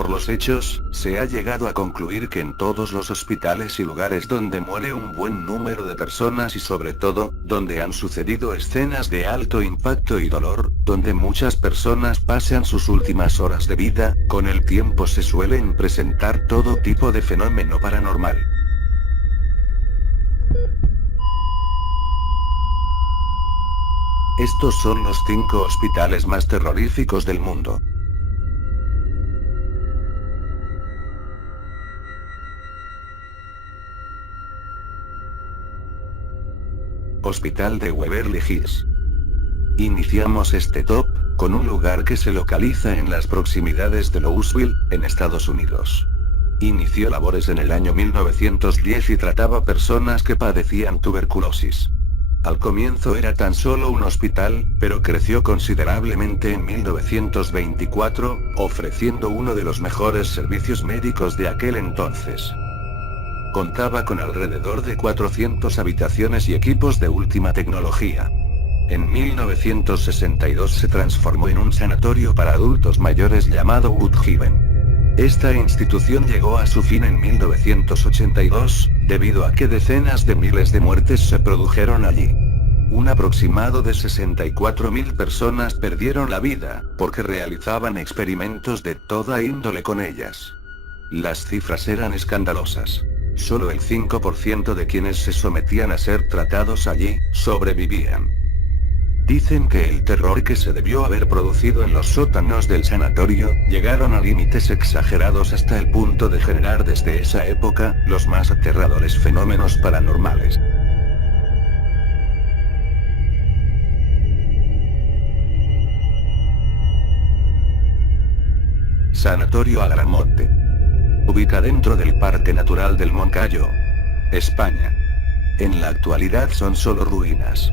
Por los hechos, se ha llegado a concluir que en todos los hospitales y lugares donde muere un buen número de personas y sobre todo, donde han sucedido escenas de alto impacto y dolor, donde muchas personas pasan sus últimas horas de vida, con el tiempo se suelen presentar todo tipo de fenómeno paranormal. Estos son los 5 hospitales más terroríficos del mundo. Hospital de Waverly Hills. Iniciamos este top, con un lugar que se localiza en las proximidades de Louisville, en Estados Unidos. Inició labores en el año 1910 y trataba personas que padecían tuberculosis. Al comienzo era tan solo un hospital, pero creció considerablemente en 1924, ofreciendo uno de los mejores servicios médicos de aquel entonces. Contaba con alrededor de 400 habitaciones y equipos de última tecnología. En 1962 se transformó en un sanatorio para adultos mayores llamado Woodhaven. Esta institución llegó a su fin en 1982, debido a que decenas de miles de muertes se produjeron allí. Un aproximado de 64.000 personas perdieron la vida, porque realizaban experimentos de toda índole con ellas. Las cifras eran escandalosas. Solo el 5% de quienes se sometían a ser tratados allí, sobrevivían. Dicen que el terror que se debió haber producido en los sótanos del sanatorio, llegaron a límites exagerados hasta el punto de generar desde esa época, los más aterradores fenómenos paranormales. Sanatorio Agramonte. Ubica dentro del Parque Natural del Moncayo, España. En la actualidad son solo ruinas.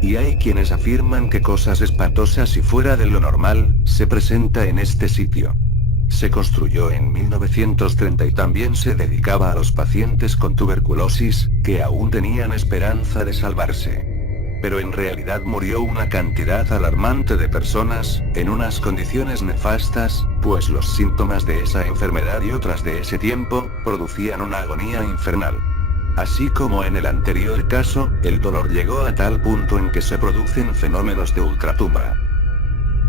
Y hay quienes afirman que cosas espantosas y fuera de lo normal, se presenta en este sitio. Se construyó en 1930 y también se dedicaba a los pacientes con tuberculosis, que aún tenían esperanza de salvarse. Pero en realidad murió una cantidad alarmante de personas, en unas condiciones nefastas, pues los síntomas de esa enfermedad y otras de ese tiempo, producían una agonía infernal. Así como en el anterior caso, el dolor llegó a tal punto en que se producen fenómenos de ultratumba.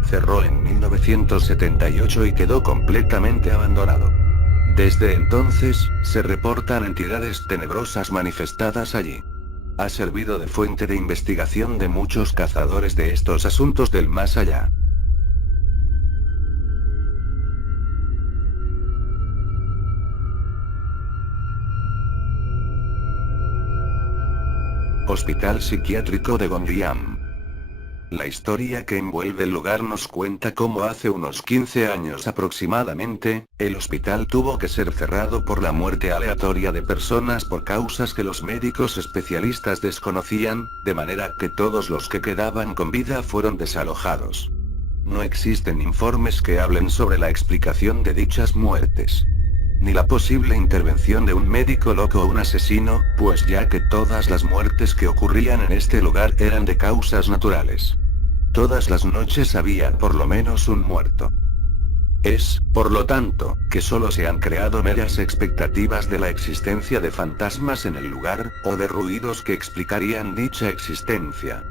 Cerró en 1978 y quedó completamente abandonado. Desde entonces, se reportan entidades tenebrosas manifestadas allí. Ha servido de fuente de investigación de muchos cazadores de estos asuntos del más allá. Hospital Psiquiátrico de Gongyam. La historia que envuelve el lugar nos cuenta cómo hace unos 15 años aproximadamente, el hospital tuvo que ser cerrado por la muerte aleatoria de personas por causas que los médicos especialistas desconocían, de manera que todos los que quedaban con vida fueron desalojados. No existen informes que hablen sobre la explicación de dichas muertes. Ni la posible intervención de un médico loco o un asesino, pues ya que todas las muertes que ocurrían en este lugar eran de causas naturales. Todas las noches había por lo menos un muerto. Es, por lo tanto, que solo se han creado meras expectativas de la existencia de fantasmas en el lugar, o de ruidos que explicarían dicha existencia.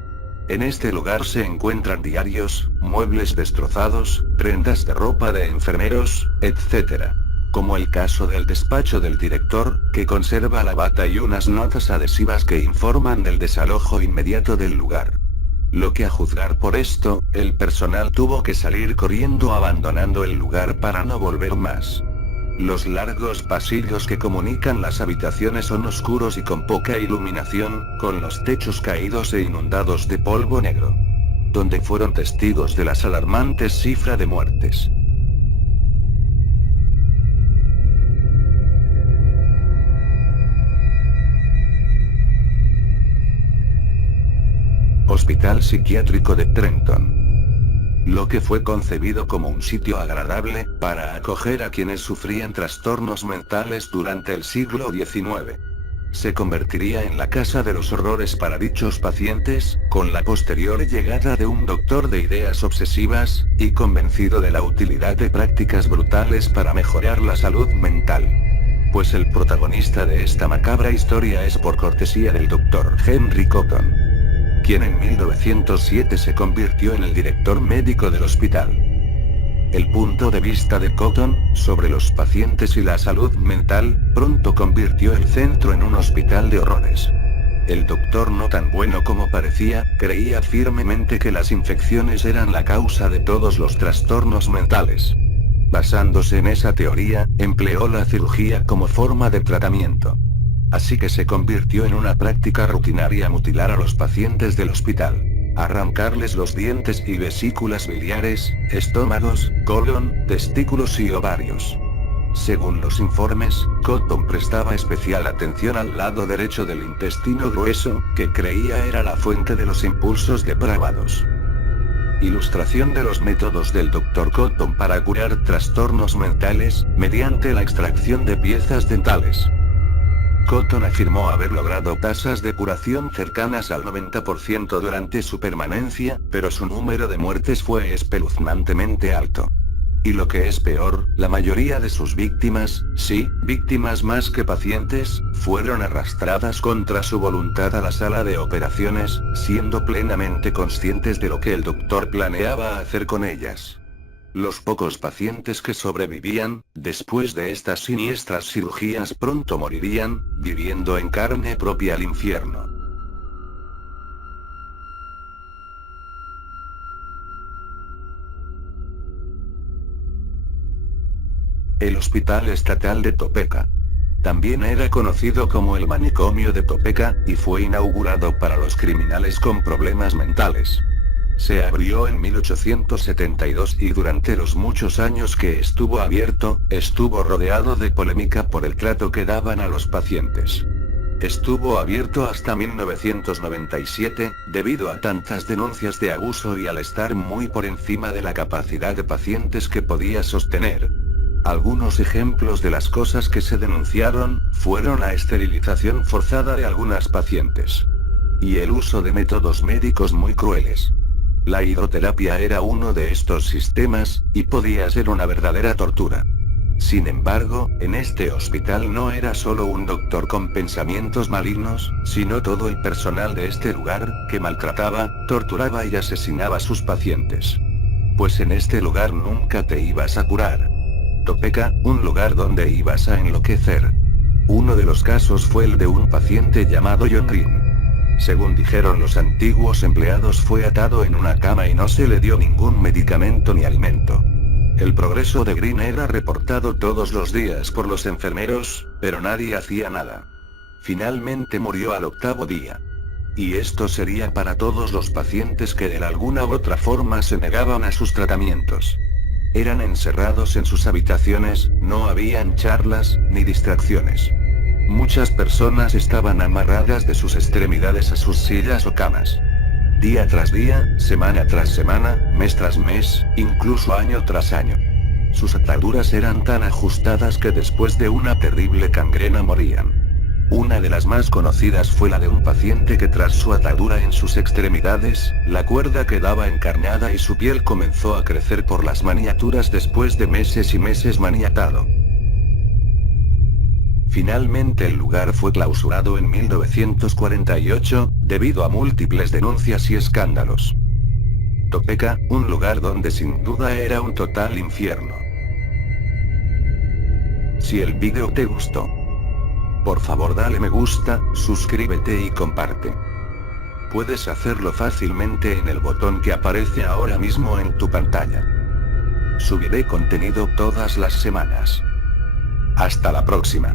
En este lugar se encuentran diarios, muebles destrozados, prendas de ropa de enfermeros, etc. Como el caso del despacho del director, que conserva la bata y unas notas adhesivas que informan del desalojo inmediato del lugar. Lo que a juzgar por esto, el personal tuvo que salir corriendo abandonando el lugar para no volver más. Los largos pasillos que comunican las habitaciones son oscuros y con poca iluminación, con los techos caídos e inundados de polvo negro. Donde fueron testigos de las alarmantes cifras de muertes. Hospital Psiquiátrico de Trenton. Lo que fue concebido como un sitio agradable, para acoger a quienes sufrían trastornos mentales durante el siglo XIX. se convertiría en la casa de los horrores para dichos pacientes, con la posterior llegada de un doctor de ideas obsesivas, y convencido de la utilidad de prácticas brutales para mejorar la salud mental. Pues el protagonista de esta macabra historia es por cortesía del Dr. Henry Cotton, quien en 1907 se convirtió en el director médico del hospital. El punto de vista de Cotton sobre los pacientes y la salud mental pronto convirtió el centro en un hospital de horrores. El doctor, no tan bueno como parecía, creía firmemente que las infecciones eran la causa de todos los trastornos mentales. Basándose en esa teoría, empleó la cirugía como forma de tratamiento. Así que se convirtió en una práctica rutinaria mutilar a los pacientes del hospital. Arrancarles los dientes y vesículas biliares, estómagos, colon, testículos y ovarios. Según los informes, Cotton prestaba especial atención al lado derecho del intestino grueso, que creía era la fuente de los impulsos depravados. Ilustración de los métodos del Dr. Cotton para curar trastornos mentales, mediante la extracción de piezas dentales. Cotton afirmó haber logrado tasas de curación cercanas al 90% durante su permanencia, pero su número de muertes fue espeluznantemente alto. Y lo que es peor, la mayoría de sus víctimas, sí, víctimas más que pacientes, fueron arrastradas contra su voluntad a la sala de operaciones, siendo plenamente conscientes de lo que el doctor planeaba hacer con ellas. Los pocos pacientes que sobrevivían, después de estas siniestras cirugías, pronto morirían, viviendo en carne propia el infierno. El Hospital Estatal de Topeka. También era conocido como el Manicomio de Topeka, y fue inaugurado para los criminales con problemas mentales. Se abrió en 1872 y durante los muchos años que estuvo abierto, estuvo rodeado de polémica por el trato que daban a los pacientes. Estuvo abierto hasta 1997, debido a tantas denuncias de abuso y al estar muy por encima de la capacidad de pacientes que podía sostener. Algunos ejemplos de las cosas que se denunciaron, fueron la esterilización forzada de algunas pacientes. Y el uso de métodos médicos muy crueles. La hidroterapia era uno de estos sistemas, y podía ser una verdadera tortura. Sin embargo, en este hospital no era solo un doctor con pensamientos malignos, sino todo el personal de este lugar, que maltrataba, torturaba y asesinaba a sus pacientes. Pues en este lugar nunca te ibas a curar. Topeka, un lugar donde ibas a enloquecer. Uno de los casos fue el de un paciente llamado John Green. Según dijeron los antiguos empleados, fue atado en una cama y no se le dio ningún medicamento ni alimento. El progreso de Green era reportado todos los días por los enfermeros, pero nadie hacía nada. Finalmente murió al 8º día. Y esto sería para todos los pacientes que de alguna u otra forma se negaban a sus tratamientos. Eran encerrados en sus habitaciones, no habían charlas, ni distracciones. Muchas personas estaban amarradas de sus extremidades a sus sillas o camas. Día tras día, semana tras semana, mes tras mes, incluso año tras año. Sus ataduras eran tan ajustadas que después de una terrible gangrena morían. Una de las más conocidas fue la de un paciente que tras su atadura en sus extremidades, la cuerda quedaba encarnada y su piel comenzó a crecer por las maniaturas después de meses y meses maniatado. Finalmente el lugar fue clausurado en 1948, debido a múltiples denuncias y escándalos. Topeka, un lugar donde sin duda era un total infierno. Si el vídeo te gustó, por favor dale me gusta, suscríbete y comparte. Puedes hacerlo fácilmente en el botón que aparece ahora mismo en tu pantalla. Subiré contenido todas las semanas. Hasta la próxima.